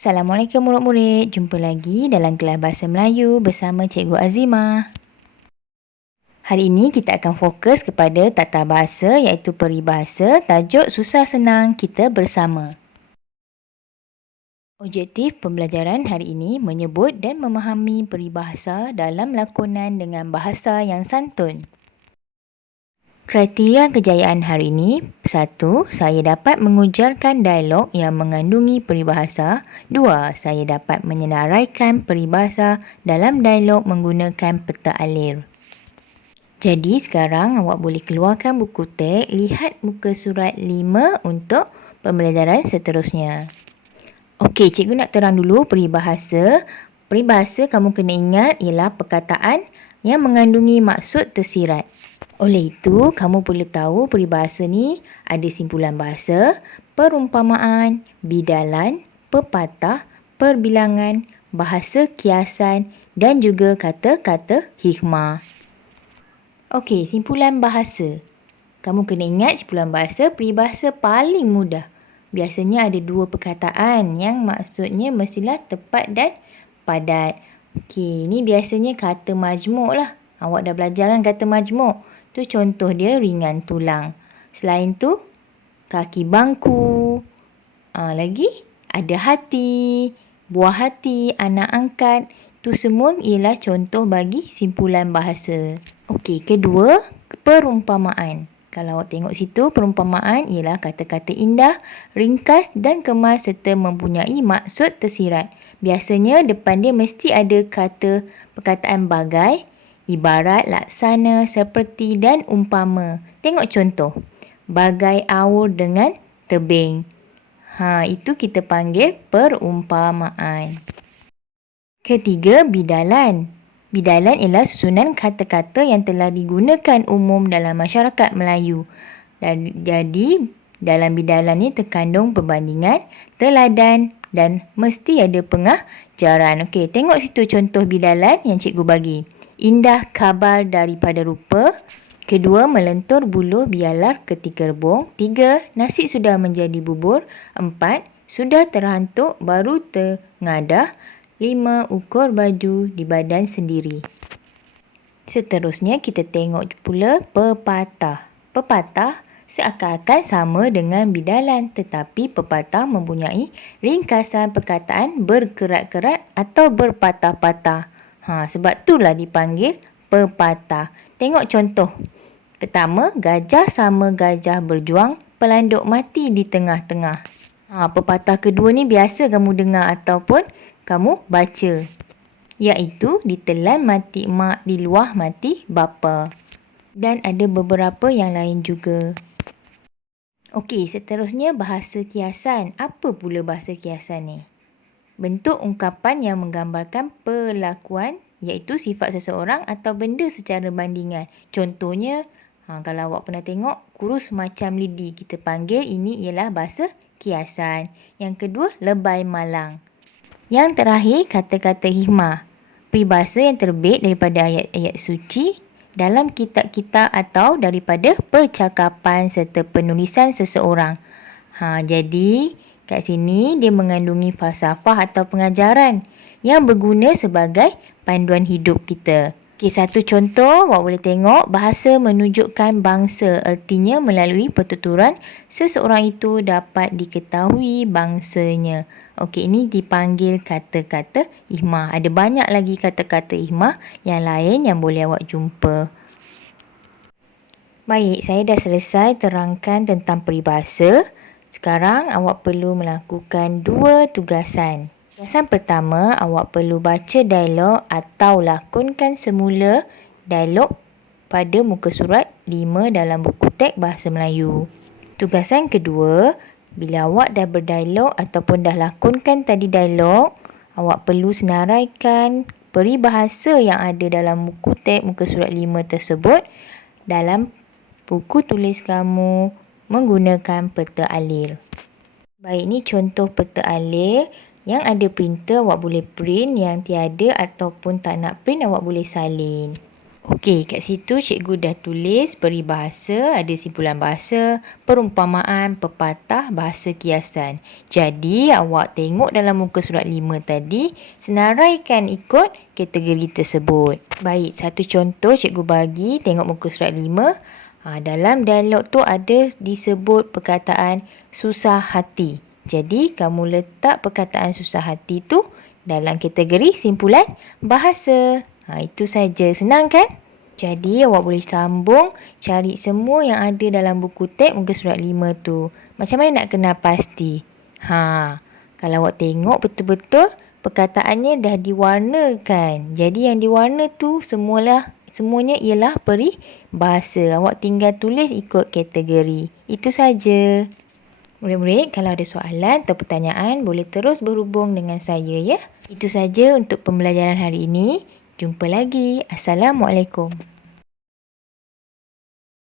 Assalamualaikum murid-murid. Jumpa lagi dalam kelas Bahasa Melayu bersama Cikgu Azimah. Hari ini kita akan fokus kepada tata bahasa iaitu peribahasa tajuk Susah Senang Kita Bersama. Objektif pembelajaran hari ini menyebut dan memahami peribahasa dalam lakonan dengan bahasa yang santun. Kriteria kejayaan hari ini: 1. Saya dapat mengujarkan dialog yang mengandungi peribahasa. 2. Saya dapat menyenaraikan peribahasa dalam dialog menggunakan peta alir. Jadi sekarang awak boleh keluarkan buku teks, lihat muka surat 5 untuk pembelajaran seterusnya. Okey, cikgu nak terang dulu peribahasa. Peribahasa kamu kena ingat ialah perkataan yang mengandungi maksud tersirat. Oleh itu, kamu perlu tahu peribahasa ni ada simpulan bahasa, perumpamaan, bidalan, pepatah, perbilangan, bahasa kiasan dan juga kata-kata hikmah. Okey, simpulan bahasa. Kamu kena ingat simpulan bahasa peribahasa paling mudah. Biasanya ada 2 perkataan yang maksudnya mestilah tepat dan padat. Okey, ni biasanya kata majmuk lah. Awak dah belajar kan kata majmuk? Tu contoh dia ringan tulang. Selain tu, kaki bangku. Lagi ada hati, buah hati, anak angkat. Tu semua ialah contoh bagi simpulan bahasa. Okey, kedua, perumpamaan. Kalau awak tengok situ, perumpamaan ialah kata-kata indah, ringkas dan kemas serta mempunyai maksud tersirat. Biasanya depan dia mesti ada kata perkataan bagai, ibarat, laksana, seperti dan umpama. Tengok contoh. Bagai aur dengan tebing. Itu kita panggil perumpamaan. Ketiga, bidalan. Bidalan ialah susunan kata-kata yang telah digunakan umum dalam masyarakat Melayu. Jadi, dalam bidalan ni terkandung perbandingan, teladan dan mesti ada pengajaran. Okey, tengok situ contoh bidalan yang cikgu bagi. Indah kabar daripada rupa. Kedua, melentur buluh biarlah ketika rebung. 3, nasi sudah menjadi bubur. 4, sudah terhantuk baru tengadah. 5, ukur baju di badan sendiri. Seterusnya kita tengok pula pepatah. Pepatah seakan-akan sama dengan bidalan tetapi pepatah mempunyai ringkasan perkataan berkerat-kerat atau berpatah-patah. Sebab itulah dipanggil pepatah. Tengok contoh. Pertama, gajah sama gajah berjuang, pelanduk mati di tengah-tengah. Pepatah kedua ni biasa kamu dengar ataupun kamu baca. Iaitu ditelan mati mak, diluah mati bapa. Dan ada beberapa yang lain juga. Okey, seterusnya bahasa kiasan. Apa pula bahasa kiasan ni? Bentuk ungkapan yang menggambarkan perlakuan iaitu sifat seseorang atau benda secara bandingan. Contohnya, kalau awak pernah tengok kurus macam lidi, kita panggil ini ialah bahasa kiasan. Yang kedua, lebay malang. Yang terakhir, kata-kata hikmah. Peribahasa yang terbit daripada ayat-ayat suci dalam kitab-kitab atau daripada percakapan serta penulisan seseorang. Jadi, kat sini dia mengandungi falsafah atau pengajaran yang berguna sebagai panduan hidup kita. Okey, satu contoh, awak boleh tengok bahasa menunjukkan bangsa. Artinya melalui pertuturan seseorang itu dapat diketahui bangsanya. Okey, ini dipanggil kata-kata hikmah. Ada banyak lagi kata-kata hikmah yang lain yang boleh awak jumpa. Baik, saya dah selesai terangkan tentang peribahasa. Sekarang awak perlu melakukan 2 tugasan. Tugasan pertama, awak perlu baca dialog atau lakonkan semula dialog pada muka surat 5 dalam buku teks Bahasa Melayu. Tugasan kedua, bila awak dah berdialog ataupun dah lakonkan tadi dialog, awak perlu senaraikan peribahasa yang ada dalam buku teks muka surat 5 tersebut dalam buku tulis kamu menggunakan peta alir. Baik, ni contoh peta alir. Yang ada printer awak boleh print, yang tiada ataupun tak nak print awak boleh salin. Okey, kat situ cikgu dah tulis peribahasa, ada simpulan bahasa, perumpamaan, pepatah, bahasa kiasan. Jadi, awak tengok dalam muka surat 5 tadi, senaraikan ikut kategori tersebut. Baik, satu contoh cikgu bagi, tengok muka surat 5. Dalam dialog tu ada disebut perkataan susah hati. Jadi, kamu letak perkataan susah hati tu dalam kategori simpulan bahasa. Itu saja. Senang kan? Jadi awak boleh sambung cari semua yang ada dalam buku teks muka surat 5 tu. Macam mana nak kenal pasti? Kalau awak tengok betul-betul perkataannya dah diwarnakan. Jadi yang diwarna tu semuanya ialah peribahasa. Awak tinggal tulis ikut kategori. Itu saja. Murid-murid, kalau ada soalan atau pertanyaan, boleh terus berhubung dengan saya ya. Itu saja untuk pembelajaran hari ini. Jumpa lagi. Assalamualaikum.